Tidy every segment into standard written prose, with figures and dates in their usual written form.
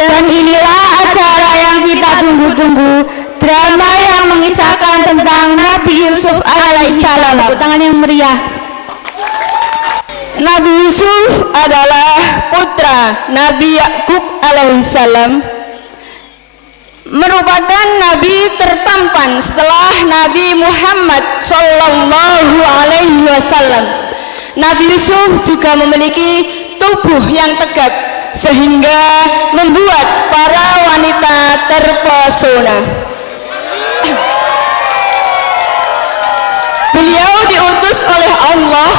Dan inilah acara yang kita tunggu-tunggu, drama yang mengisahkan tentang Nabi Yusuf alaihissalam. Tepuk tangan yang meriah. Nabi Yusuf adalah putra Nabi Yakub alaihissalam, merupakan nabi tertampan setelah Nabi Muhammad sallallahu alaihi wasallam. Nabi Yusuf juga memiliki tubuh yang tegap sehingga membuat para wanita terpesona. Beliau diutus oleh Allah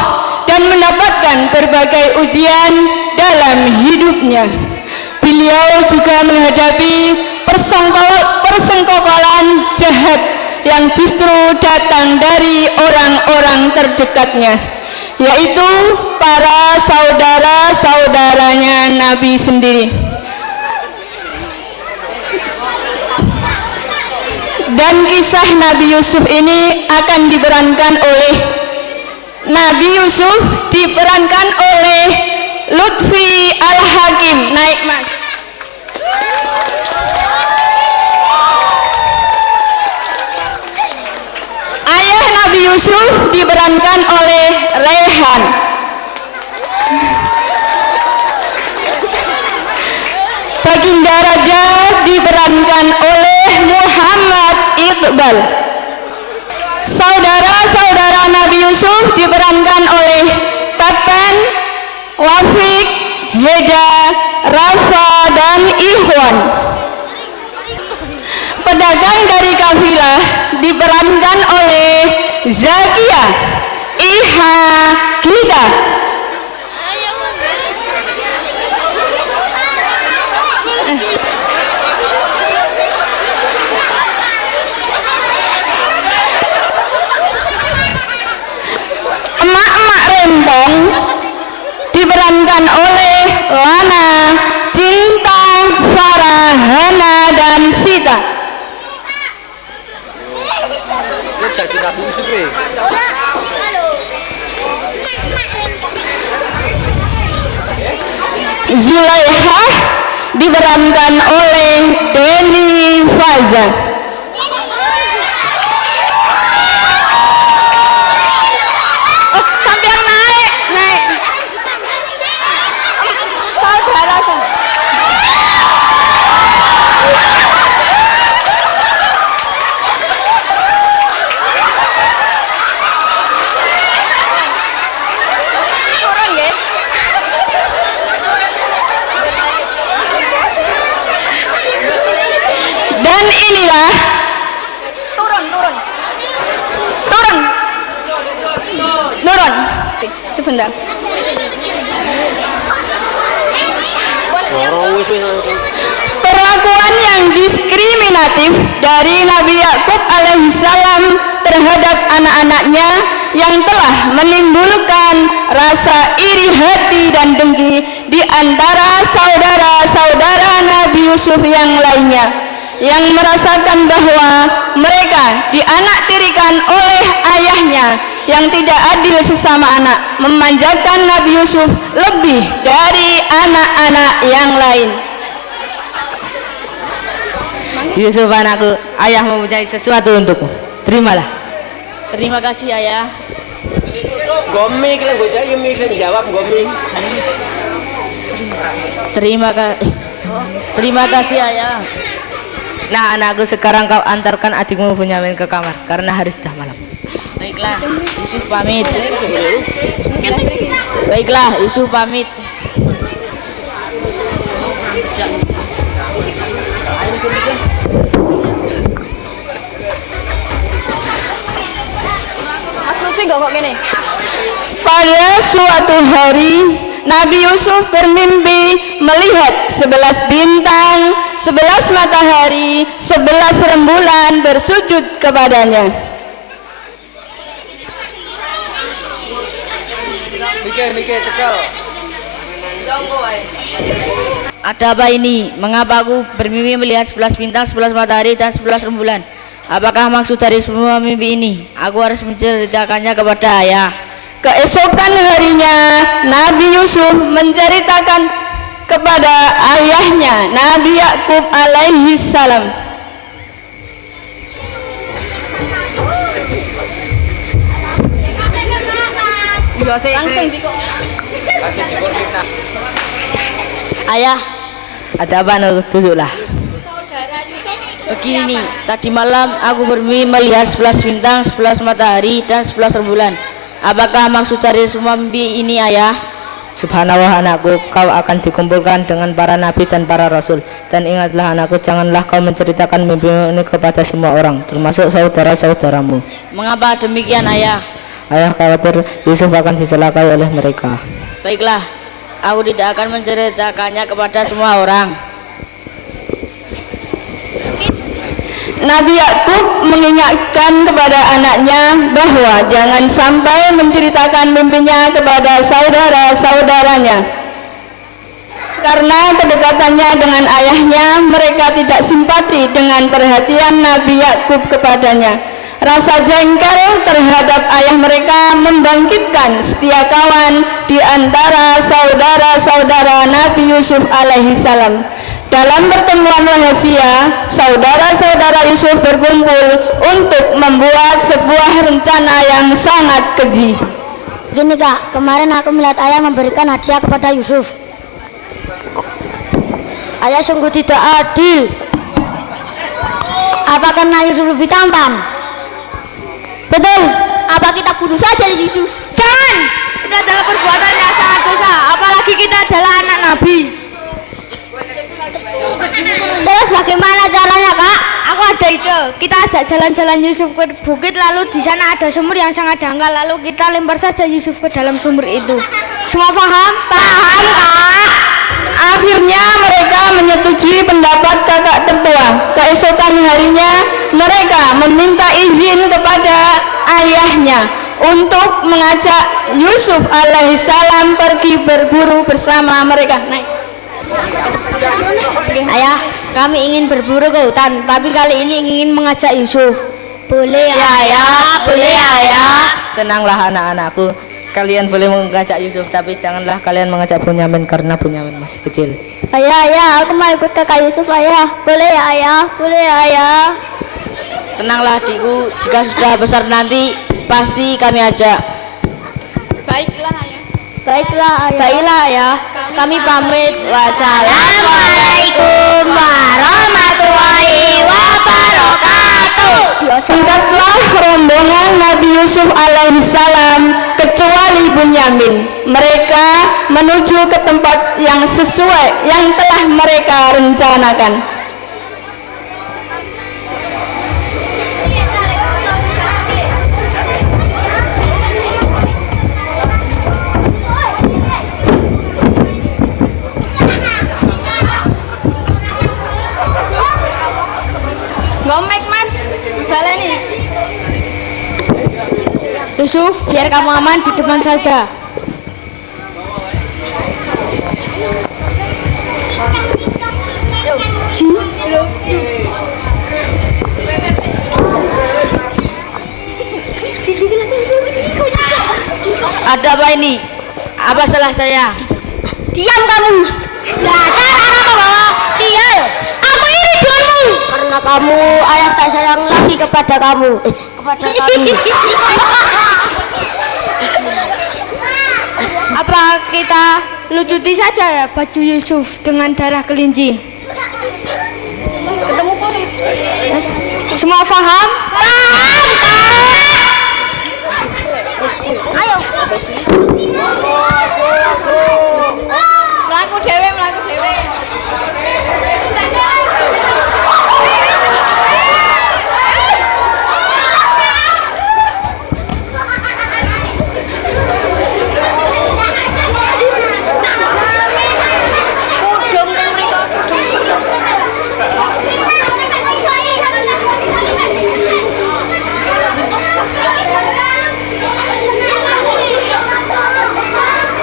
dan mendapatkan berbagai ujian dalam hidupnya. Beliau juga menghadapi persengkokolan jahat yang justru datang dari orang-orang terdekatnya, yaitu para saudara-saudaranya Nabi sendiri. Dan kisah Nabi Yusuf ini akan diperankan oleh Nabi Yusuf diperankan oleh Lutfi Al-Hakim. Naik mas. Ayah Nabi Yusuf diperankan oleh Rehan. Baginda Raja diperankan oleh Muhammad Iqbal. Saudara-saudara Nabi Yusuf diperankan oleh Tapan, Wafik, Heda, Rafa, dan Ikhwan. Pedagang dari kafilah diperankan oleh Zakia, Iha, Gita. Emak-emak rempong diperankan oleh Lana, Cinta, Farah, Hana, dan Sita. Zulaiha diperankan oleh Denny Faza. Oh, sampai naik. Saudara semua. Turun ya. Dan inilah turun sebentar. Perlakuan yang diskriminatif dari Nabi Yakub alaihissalam terhadap anak-anaknya yang telah menimbulkan rasa iri hati dan dengki di antara saudara-saudara Nabi Yusuf yang lainnya, yang merasakan bahwa mereka dianaktirikan oleh ayahnya yang tidak adil sesama anak, memanjakan Nabi Yusuf lebih dari anak-anak yang lain. Yusuf anakku, ayah mempunyai sesuatu untukmu. Terimalah. Terima kasih ayah. Gomik lah, gue jawab gomik. Terima kasih ayah. Nah anakku, sekarang kau antarkan adikmu Bunyamin ke kamar karena hari sudah malam. Baiklah, Yusuf pamit. Baiklah, Yusuf pamit. Mas Lutfi gak kok gini? Pada suatu hari Nabi Yusuf bermimpi melihat 11 bintang, 11 matahari, 11 rembulan bersujud kepadanya. Mikir cekal. Ada apa ini? Mengapa aku bermimpi melihat 11 bintang, 11 matahari, dan 11 rembulan? Apakah maksud dari semua mimpi ini? Aku harus menceritakannya kepada ayah. Keesokan harinya Nabi Yusuf menceritakan kepada ayahnya Nabi Yakub alaihi salam. Langsung Kasih jempol kita. Ayah, Ada apa Nur? Tunjuklah. begini nih, tadi malam aku bermimpi melihat 11 bintang, 11 matahari, dan 11 rembulan. Apakah maksud dari semua mimpi ini, Ayah? Subhanallah anakku, kau akan dikumpulkan dengan para nabi dan para rasul. Dan ingatlah anakku, janganlah kau menceritakan mimpi ini kepada semua orang, termasuk saudara-saudaramu. Mengapa demikian, Ayah? Ayah khawatir Yusuf akan dicelakai oleh mereka. Baiklah, aku tidak akan menceritakannya kepada semua orang. Nabi Yakub mengingatkan kepada anaknya bahwa jangan sampai menceritakan mimpinya kepada saudara-saudaranya. Karena kedekatannya dengan ayahnya, mereka tidak simpati dengan perhatian Nabi Yakub kepadanya. Rasa jengkel terhadap ayah mereka membangkitkan setia kawan di antara saudara-saudara Nabi Yusuf alaihi salam. Dalam pertemuan rahasia, saudara-saudara Yusuf berkumpul untuk membuat sebuah rencana yang sangat keji. Gini kak, kemarin aku melihat ayah memberikan hadiah kepada Yusuf. Ayah sungguh tidak adil. Apa karena Yusuf lebih tampan? Betul, apa kita bunuh saja Yusuf? Jangan! Itu adalah perbuatan yang sangat dosa, apalagi kita adalah anak Nabi. Terus bagaimana caranya kak? Aku ada ide, kita ajak jalan-jalan Yusuf ke bukit, lalu di sana ada sumur yang sangat dangkal, lalu kita lempar saja Yusuf ke dalam sumur itu. Semua paham? Paham kak? Akhirnya mereka menyetujui pendapat kakak tertua. Keesokan harinya mereka meminta izin kepada ayahnya untuk mengajak Yusuf alaihissalam pergi berburu bersama mereka. Naik. Ayah, kami ingin berburu ke hutan, tapi kali ini ingin mengajak Yusuf. Boleh ya ayah, boleh ya ayah. Tenanglah anak-anakku, kalian boleh mengajak Yusuf, tapi janganlah kalian mengajak Bunyamin karena Bunyamin masih kecil. Ayah, aku mau ikut kakak Yusuf ayah. Boleh ya ayah, boleh ya ayah. Tenanglah adikku, jika sudah besar nanti pasti kami ajak. Baiklah ayah. Baiklah ya, kami pamit. Wassalamualaikum warahmatullahi wabarakatuh. Tingkatlah rombongan Nabi Yusuf alaihissalam kecuali Bunyamin. Mereka menuju ke tempat yang sesuai yang telah mereka rencanakan. Gomek mas, baleni. Yusuf, biar kamu aman di depan saja. Ada apa ini? Apa salah saya? Diam kamu. Dasar anak pembawa sial. Aku iri denganmu. Karena kamu ayah tak sayang lagi kepada kamu. Kepada kami. Apa kita lucuti saja ya baju Yusuf dengan darah kelinci? Ketemu kulit. Semua paham? Paham kak. Ayo. Melaku dewe.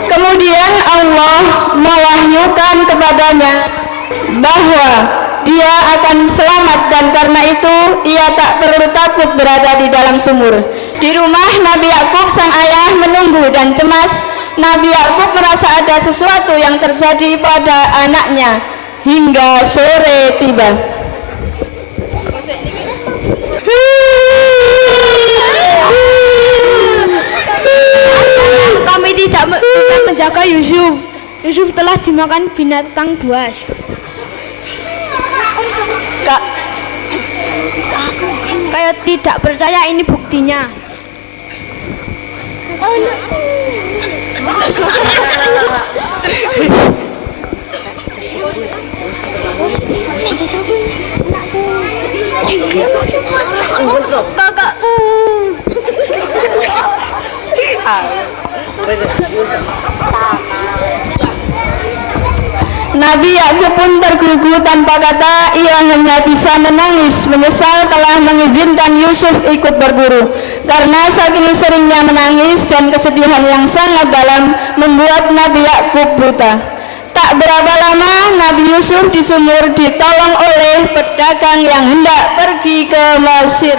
Kemudian Allah mewahyukan kepadanya bahwa dia akan selamat, dan karena itu ia tak perlu takut berada di dalam sumur. Di rumah Nabi Yakub sang ayah menunggu dan cemas Nabi Yakub merasa ada sesuatu yang terjadi pada anaknya hingga sore tiba. Kami tidak bisa menjaga Yusuf. Yusuf telah dimakan binatang buas. Kak, Kayak tidak percaya, ini buktinya. Kakakku. Nabi Yakub pun tergugu tanpa kata. Ia hanya bisa menangis menyesal telah mengizinkan Yusuf ikut berburu, karena saking seringnya menangis dan kesedihan yang sangat dalam membuat Nabi Yakub buta. Tak berapa lama Nabi Yusuf di sumur ditolong oleh pedagang yang hendak pergi ke Mesir.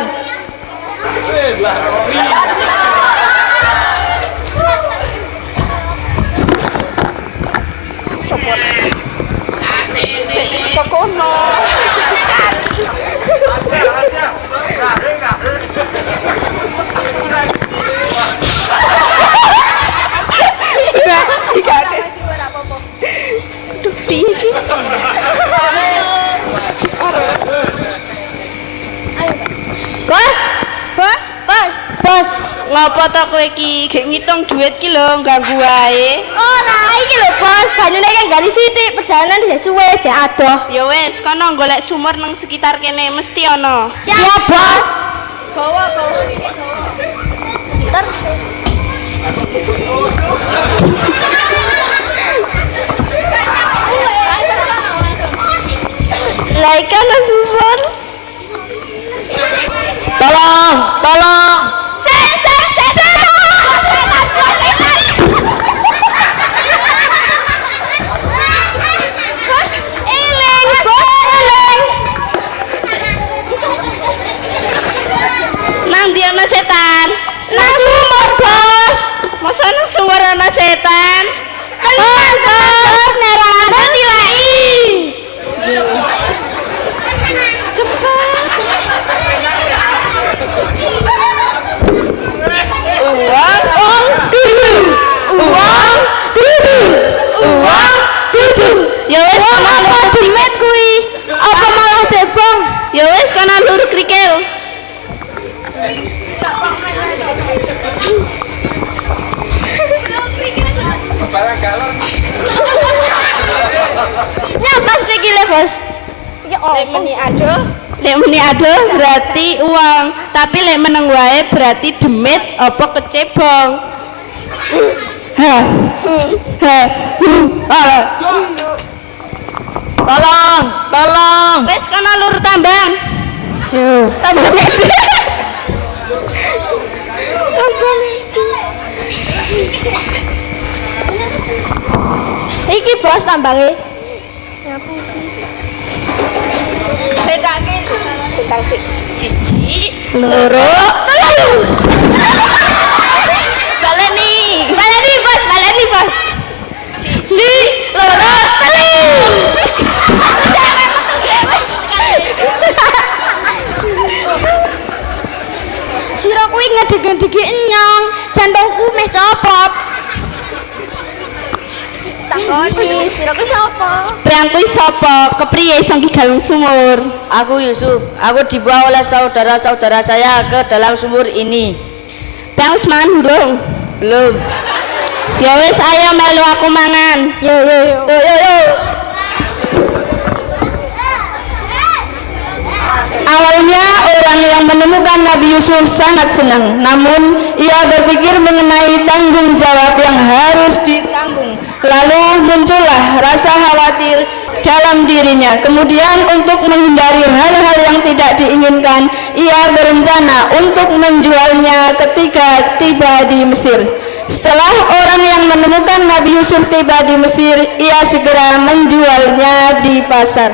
Bos, Ngopo to kowe iki gek ngitung duit ki lho ganggu wae. ora iki lho bos, banyune kan gali sithik, perjalanan dhisik suwe jek adoh. Ya wis, kono golek sumur nang sekitar kene mesti ana. Siap, bos. Gawa iki gawa. Laikan sumur. Tolong. Nang ndi ana setan? Nang sumur, bos. Masa nang sumur ana setan? Tenang, bos. Nerana tilai. Ya wis Apa dimet kuwi? Apa malah cebong? ya wis kono lur krikil. Nyapas pikile, bos. Ya Lek meni aduh berarti uang, tapi lek meneng wae berarti demit apa kecebong. Tolong. Wis kono lur tambang. tambang itu. Iki bos tambange. Bedake siji, Loro. baleni. Baleni bos. Si, loro, telu. Sira kuwi ngedeg-ngedegi enyong, jantungku meh copot. Takosi, sira kuwi sapa? Prang kuwi sapa? Kepriye iso digalung sumur? Aku Yusuf. Aku dibawa oleh saudara-saudara saya ke dalam sumur ini. Prang wis mangan durung? Belum. Ya wis ayo melu aku mangan. Yo. Awalnya orang yang menemukan Nabi Yusuf sangat senang, namun ia berpikir mengenai tanggung jawab yang harus ditanggung. Lalu muncullah rasa khawatir dalam dirinya. Kemudian untuk menghindari hal-hal yang tidak diinginkan, ia berencana untuk menjualnya ketika tiba di Mesir. Setelah orang yang menemukan Nabi Yusuf tiba di Mesir, ia segera menjualnya di pasar.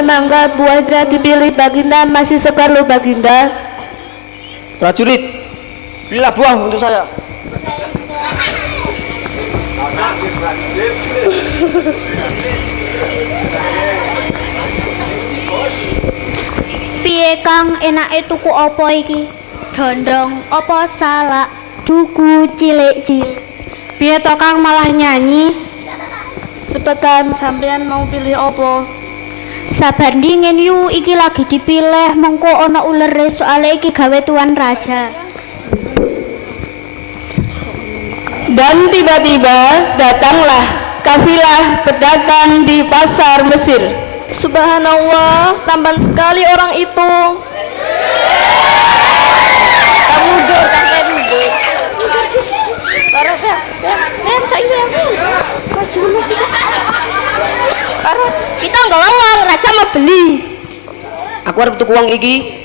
Mangga buahnya dipilih Baginda, masih segar lo Baginda. Prajurit, belilah buah untuk saya. Piye Kang, enake tuku apa iki? Dondong apa salak? Duku cilik-cilik. Piye to Kang malah nyanyi? Sepetan sampean mau pilih apa? Sabar dingin yu, iki lagi dipilih, mengko ana ulere soalnya iki gawe tuan raja. Dan tiba-tiba datanglah kafilah pedagang di pasar Mesir. Subhanallah, tampan sekali orang itu. Kamu jujur, sampai jujur. Parah ya, saya aku. Maju sih. Parah. Kita nggak uang, raja mau beli. Aku arep tuku uang iki.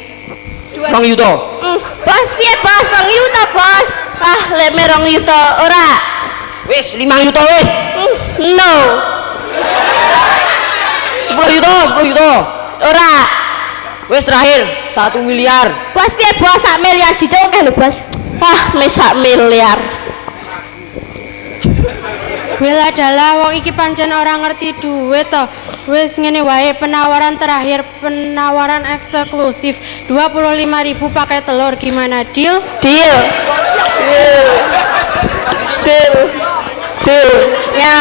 Bang Yuto. Bos, piye bos? Bang Yuto bos. Ah, lek merong yuto ora. Wis 5 Yuto wis. No, 10 Yuto, 10 Yuto. ora. Wis terakhir 1 miliar. Bos piye bos? Sak miliar ditoke lho bos. Ah, mesak miliar. Bela adalah wong iki pancen orang ngerti duit toh. Wis ngene wae, penawaran terakhir, penawaran eksklusif 25.000 pakai telur, gimana deal? Deal. Ya.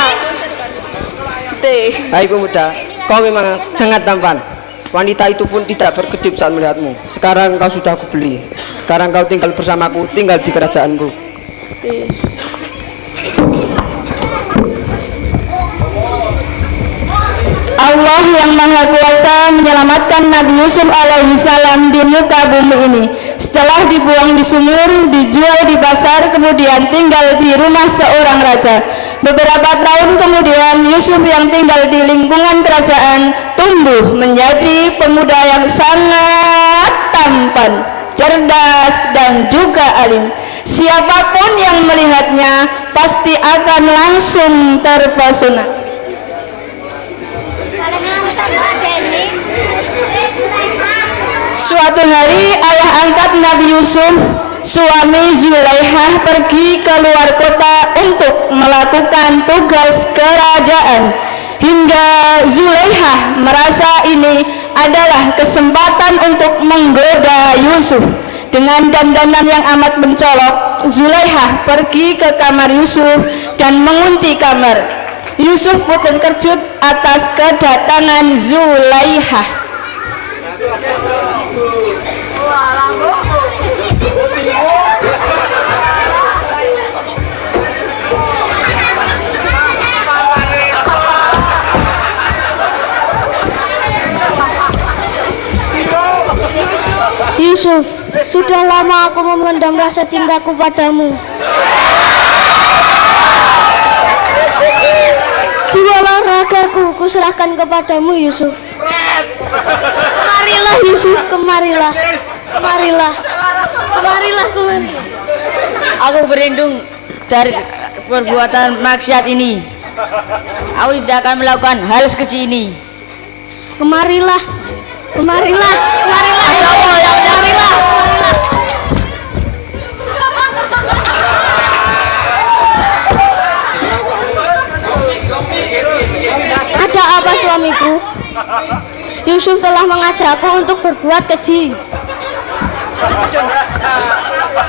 Hai pemuda, kau memang sangat tampan. Wanita itu pun tidak berkedip saat melihatmu. Sekarang kau sudah aku beli. Sekarang kau tinggal bersamaku, tinggal di kerajaanku. Allah yang Maha Kuasa menyelamatkan Nabi Yusuf alaihi salam di muka bumi ini. Setelah dibuang di sumur, dijual di pasar, kemudian tinggal di rumah seorang raja. Beberapa tahun kemudian Yusuf yang tinggal di lingkungan kerajaan tumbuh menjadi pemuda yang sangat tampan, cerdas dan juga alim. Siapapun yang melihatnya pasti akan langsung terpesona. Suatu hari ayah angkat Nabi Yusuf, suami Zulaikha, pergi ke luar kota untuk melakukan tugas kerajaan. Hingga Zulaikha merasa ini adalah kesempatan untuk menggoda Yusuf. Dengan dandanan yang amat mencolok, Zulaikha pergi ke kamar Yusuf dan mengunci kamar. Yusuf pun terkejut atas kedatangan Zulaikha. Yusuf, sudah lama aku memendam rasa cintaku padamu. Jiwa ragaku kuserahkan kepadamu Yusuf. Kemarilah Yusuf, kemarilah. Kemarilah. Kemarilah, kemarilah. Aku berlindung dari perbuatan maksiat ini. Aku tidak akan melakukan hal sekecil ini. Kemarilah. Kemarilah. Kemarilah. Kemarilah. Ada apa suamiku? Yusuf telah mengajakku untuk berbuat keji.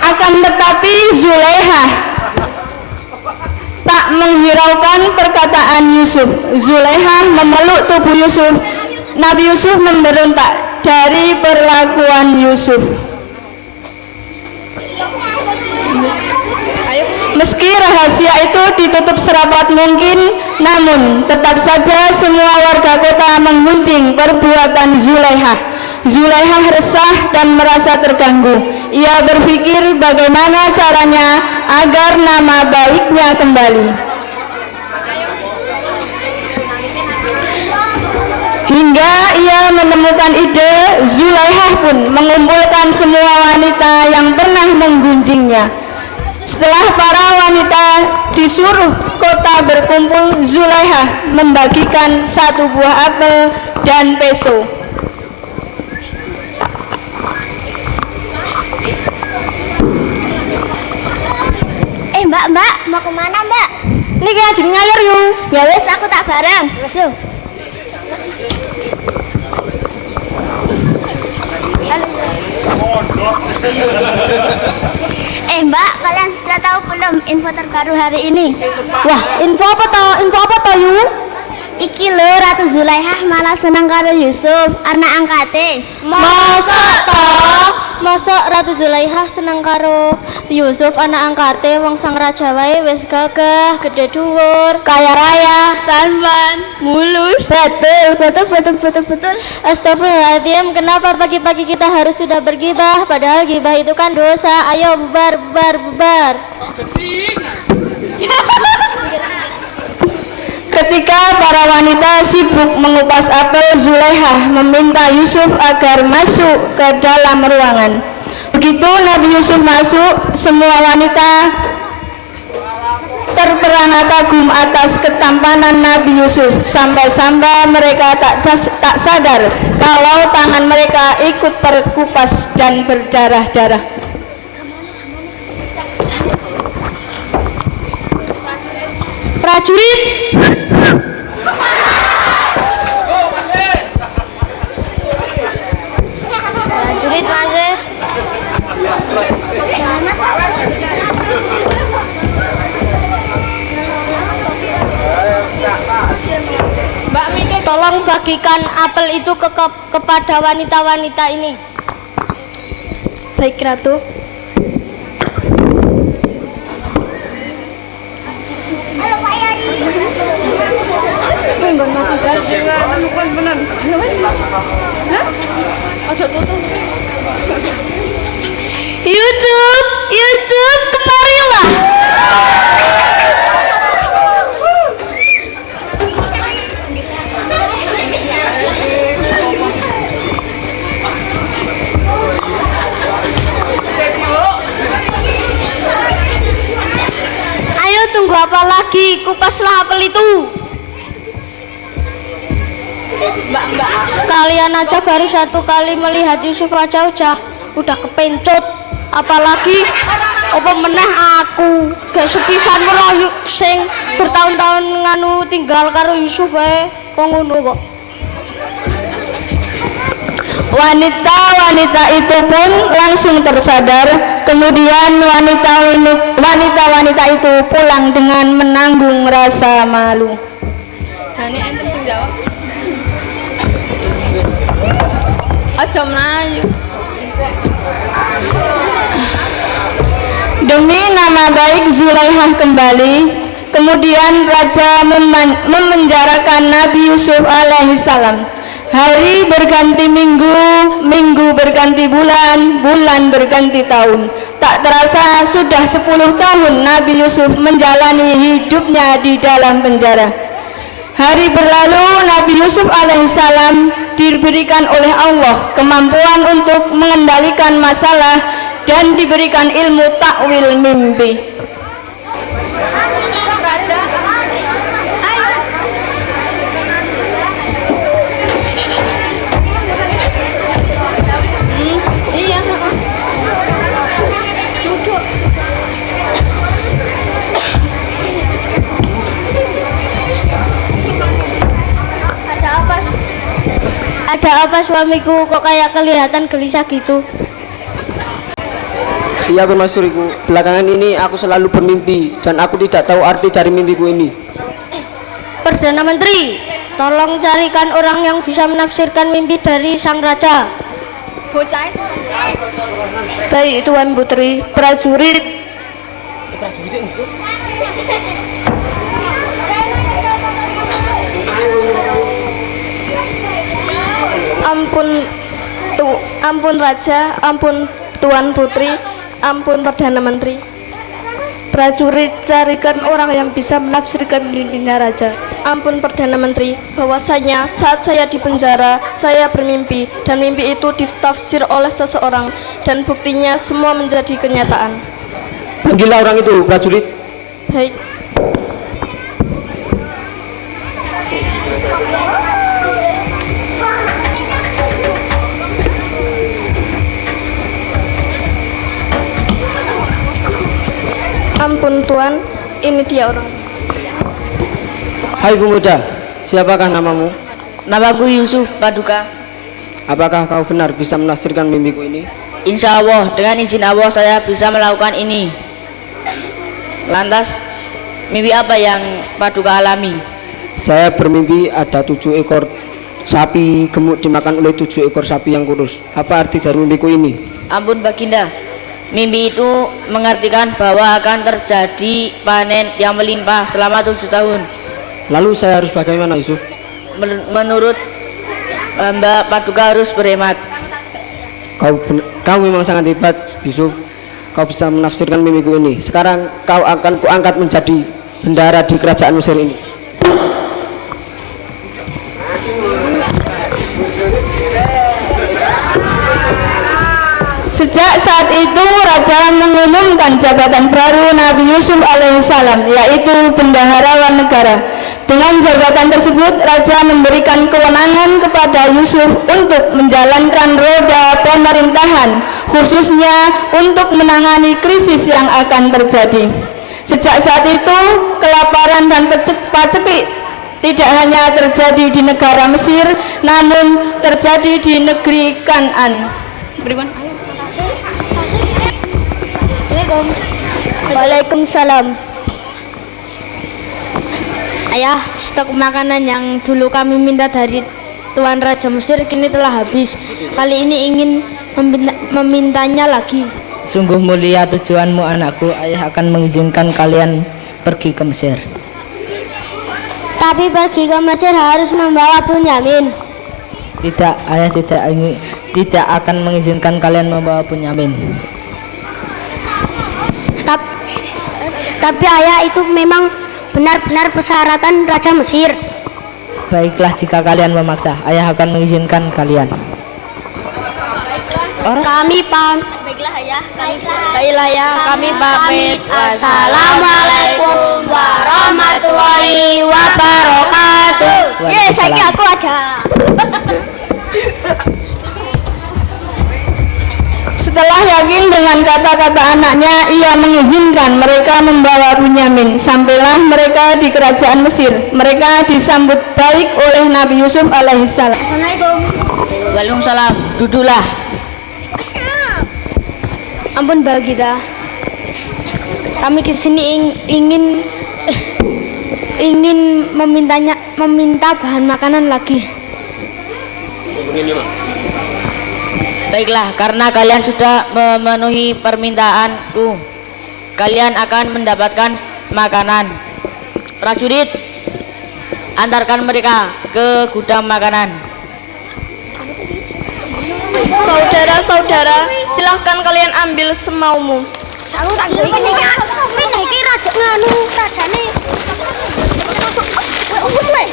Akan tetapi Zulaikha tak menghiraukan perkataan Yusuf. Zulaikha memeluk tubuh Yusuf. Nabi Yusuf memberontak dari perlakuan Yusuf. Meski rahasia itu ditutup serapat mungkin, namun tetap saja semua warga kota menggunjing perbuatan Zulaikha. Zulaikha resah dan merasa terganggu. Ia berpikir bagaimana caranya agar nama baiknya kembali. Hingga ia menemukan ide, Zulaihah pun mengumpulkan semua wanita yang pernah menggunjingnya. Setelah para wanita disuruh kota berkumpul, Zulaihah membagikan 1 buah apel dan peso. Mbak, mau kemana mbak? Niki ajeng nyayur yuk. Ya wes, aku tak bareng. Wes yuk. Mbak, kalian sudah tahu belum info terbaru hari ini? Wah, info apa toh yuk? Iki lho, Ratu Zulaihah malah seneng karo Yusuf, anak angkate. Masa Ratu Zulaihah seneng karo Yusuf anak angkate, wong sang raja wae wis gagah, gede dhuwur, Kaya raya. tampan, mulus. Betul. Astagfirullahaladzim, kenapa pagi-pagi kita harus sudah bergibah? Padahal gibah itu kan dosa. Ayo bubar. Ketika para wanita sibuk mengupas apel, Zulaihah meminta Yusuf agar masuk ke dalam ruangan. Begitu Nabi Yusuf masuk, semua wanita terperangah kagum atas ketampanan Nabi Yusuf, sampai-sampai mereka tak sadar kalau tangan mereka ikut terkupas dan berdarah-darah. Prajurit, Mbak Miki, tolong bagikan apel itu kepada wanita-wanita ini. baik Ratu. Halo Pak Yadi. YouTube, kemarilah. Ayo, tunggu apa lagi? Kupaslah apel itu. Mbak, sekalian aja baru 1 kali melihat Yusuf aja udah kepencut. Apalagi apa meneh aku gak sepisan meroyuk sing bertahun-tahun nganu tinggal karo Yusuf kok ngono kok. Wanita-wanita itu pun langsung tersadar. Kemudian wanita-wanita itu pulang dengan menanggung rasa malu. Jane enten sing jawab. Aja mlayu. Demi nama baik Zulaihah kembali, kemudian raja memenjarakan Nabi Yusuf alaihissalam. Hari berganti minggu, minggu berganti bulan, bulan berganti tahun. Tak terasa sudah 10 tahun Nabi Yusuf menjalani hidupnya di dalam penjara. Hari berlalu, Nabi Yusuf alaihissalam diberikan oleh Allah kemampuan untuk mengendalikan masalah dan diberikan ilmu takwil mimpi. Iya, Ada apa suamiku, kok kayak kelihatan gelisah gitu? Iya permaisuriku, belakangan ini aku selalu bermimpi dan aku tidak tahu arti dari mimpiku ini. Perdana Menteri, tolong carikan orang yang bisa menafsirkan mimpi dari sang raja. Baik Tuan Putri. Prajurit, Ampun Raja, ampun Tuan Putri, ampun Perdana Menteri. prajurit, carikan orang yang bisa menafsirkan mimpinya raja. Ampun Perdana Menteri, bahwasanya saat saya di penjara, saya bermimpi dan mimpi itu ditafsir oleh seseorang dan buktinya semua menjadi kenyataan. Panggillah orang itu, prajurit. Baik. Ampun Tuan, ini dia orang. Hai pemuda, siapakah namamu? Namaku Yusuf Paduka. Apakah kau benar bisa menafsirkan mimpiku ini? Insya Allah, dengan izin Allah saya bisa melakukan ini. Lantas, mimpi apa yang Paduka alami? Saya bermimpi ada 7 ekor sapi gemuk dimakan oleh 7 ekor sapi yang kurus. Apa arti dari mimpiku ini? Ampun Baginda, mimpi itu mengartikan bahwa akan terjadi panen yang melimpah selama 7 tahun. Lalu saya harus bagaimana, Yusuf? Menurut Mbak Paduka harus berhemat. Kau memang sangat hebat, Yusuf. Kau bisa menafsirkan mimpiku ini. Sekarang kau akan kuangkat menjadi bendahara di kerajaan Mesir ini. Sejak saat itu raja mengumumkan jabatan baru Nabi Yusuf alaihissalam, yaitu bendahara negara. Dengan jabatan tersebut raja memberikan kewenangan kepada Yusuf untuk menjalankan roda pemerintahan, khususnya untuk menangani krisis yang akan terjadi. Sejak saat itu kelaparan dan paceklik tidak hanya terjadi di negara Mesir, namun terjadi di negeri Kan'an. Waalaikumsalam. Ayah, stok makanan yang dulu kami minta dari Tuan Raja Mesir kini telah habis. Kali ini ingin memintanya lagi. Sungguh mulia tujuanmu anakku. Ayah akan mengizinkan kalian pergi ke Mesir. Tapi pergi ke Mesir harus membawa Bunyamin. Tidak, ayah tidak akan mengizinkan kalian membawa Bunyamin. Tapi ayah, itu memang benar-benar persyaratan Raja Mesir. Baiklah, jika kalian memaksa, ayah akan mengizinkan kalian. Kami pamit. Baiklah ya, kami pamit. Wassalamualaikum warahmatullahi wabarakatuh. Ya, saya aku ada. Setelah yakin dengan kata-kata anaknya, ia mengizinkan mereka membawa Bunyamin. Sampailah mereka di kerajaan Mesir. Mereka disambut baik oleh Nabi Yusuf alaihissalam. Assalamualaikum. Waalaikumsalam. Duduklah. Ampun Baginda, kami kesini ingin meminta bahan makanan lagi. Baiklah, karena kalian sudah memenuhi permintaanku, kalian akan mendapatkan makanan. Prajurit, antarkan mereka ke gudang makanan. Saudara-saudara, silahkan kalian ambil semaumu. Aku tak ngerti iki raja nganu rajane. Wes wae.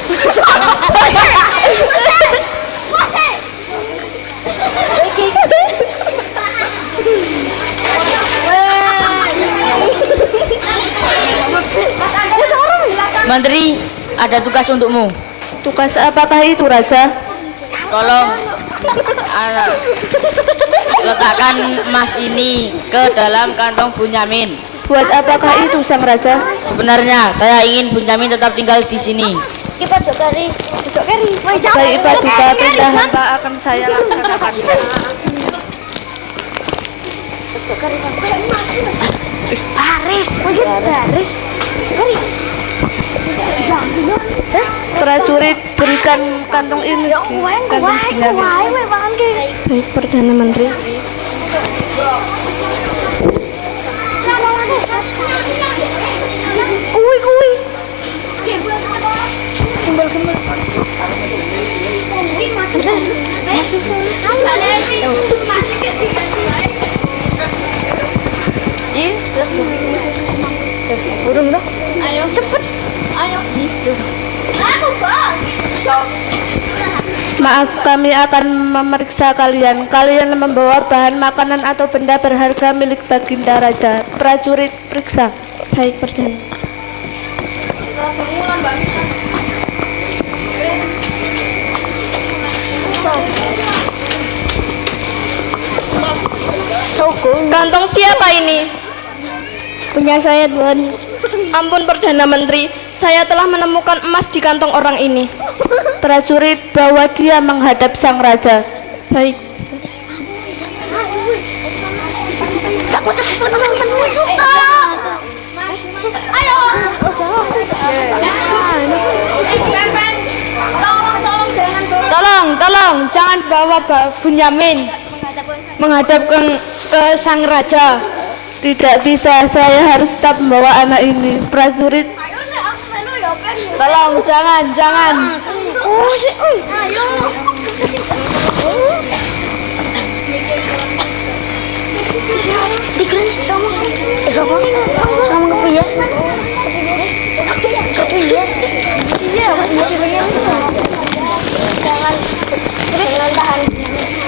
Menteri, ada tugas untukmu. Tugas apakah itu, Raja? Tolong letakkan emas ini ke dalam kantong Bunyamin. Buat apakah itu, Sang Raja? Sebenarnya saya ingin Bunyamin tetap tinggal di sini. Ki pojok keri. Baik, Paduka, perintah hamba akan saya laksanakan. Baris. Prajurit, berikan kantong ini di kantong Bunyamin. Baik, Perdana Menteri. Ayo cepet. Ayo. maaf, kami akan memeriksa kalian. Kalian membawa bahan makanan atau benda berharga milik Baginda Raja. Prajurit, periksa. Baik, Perdana. Kantong siapa ini? Punya saya, Tuan. Ampun Perdana Menteri, saya telah menemukan emas di kantong orang ini. Prajurit, bawa dia menghadap sang raja. Baik. Tolong, jangan bawa Bunyamin menghadap ke sang raja. Tidak bisa, saya harus tetap membawa anak ini. Prajurit, Tolong, jangan.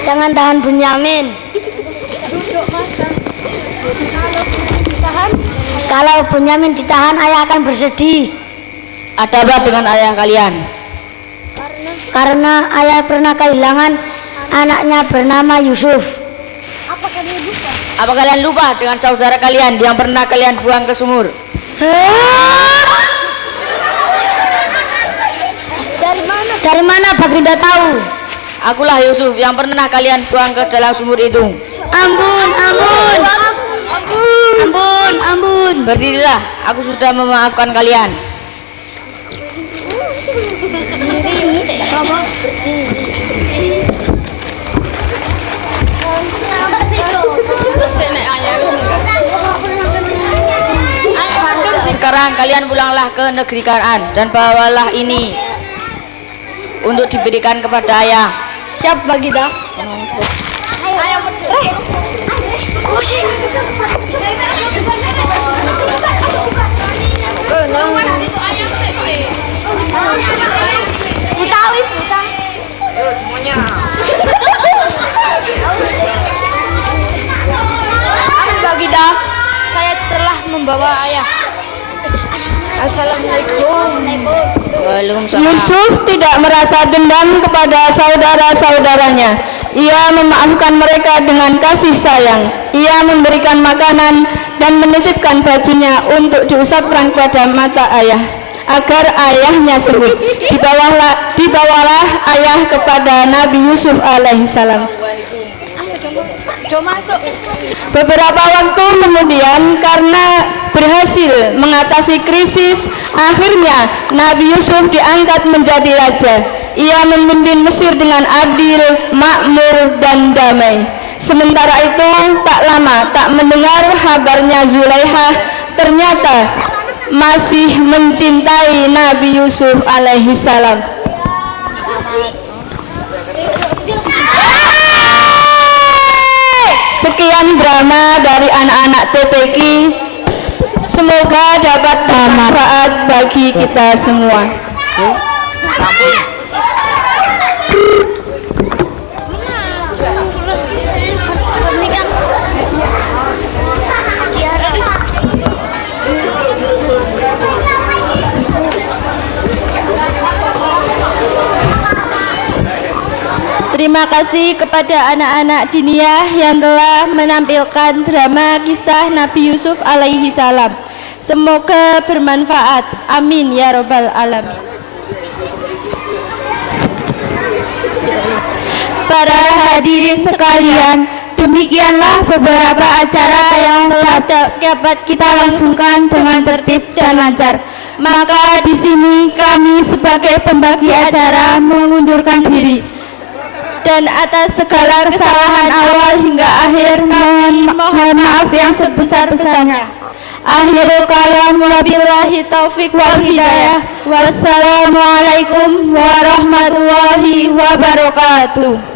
Jangan tahan Bunyamin. Kalau Bunyamin ditahan, ayah akan bersedih. Ada apa dengan ayah kalian? Karena ayah pernah kehilangan anaknya bernama Yusuf. Apa kalian lupa dengan saudara kalian yang pernah kalian buang ke sumur? Dari mana Baginda tahu? Akulah Yusuf yang pernah kalian buang ke dalam sumur itu. Ampun. Berdirilah, aku sudah memaafkan kalian. Sekarang kalian pulanglah ke negeri Kanaan dan bawalah ini untuk diberikan kepada ayah. Siap, Baginda. Baginda, saya telah membawa ayah. Assalamualaikum. Waalaikumsalam. Yusuf tidak merasa dendam kepada saudara-saudaranya. Ia memaafkan mereka dengan kasih sayang. Ia memberikan makanan dan menitipkan bajunya untuk diusapkan kepada mata ayah agar ayahnya sembuh. Dibawalah ayah kepada Nabi Yusuf alaihissalam. Beberapa waktu kemudian, karena berhasil mengatasi krisis, akhirnya Nabi Yusuf diangkat menjadi raja. Ia memimpin Mesir dengan adil, makmur, dan damai. Sementara itu, tak lama tak mendengar kabarnya Zulaikha ternyata masih mencintai Nabi Yusuf alaihissalam. Sekian drama dari anak-anak TPQ. Semoga dapat bermanfaat bagi kita semua. Terima kasih kepada anak-anak diniyah yang telah menampilkan drama kisah Nabi Yusuf alaihi salam. Semoga bermanfaat. Amin ya robbal alamin. Para hadirin sekalian, demikianlah beberapa acara yang telah dapat kita langsungkan dengan tertib dan lancar. Maka di sini kami sebagai pembagi acara mengundurkan diri. Dan atas segala kesalahan awal hingga akhir mohon maaf yang sebesar-besarnya. Akhirul kalam wabillahi taufik wal hidayah. Wassalamualaikum warahmatullahi wabarakatuh.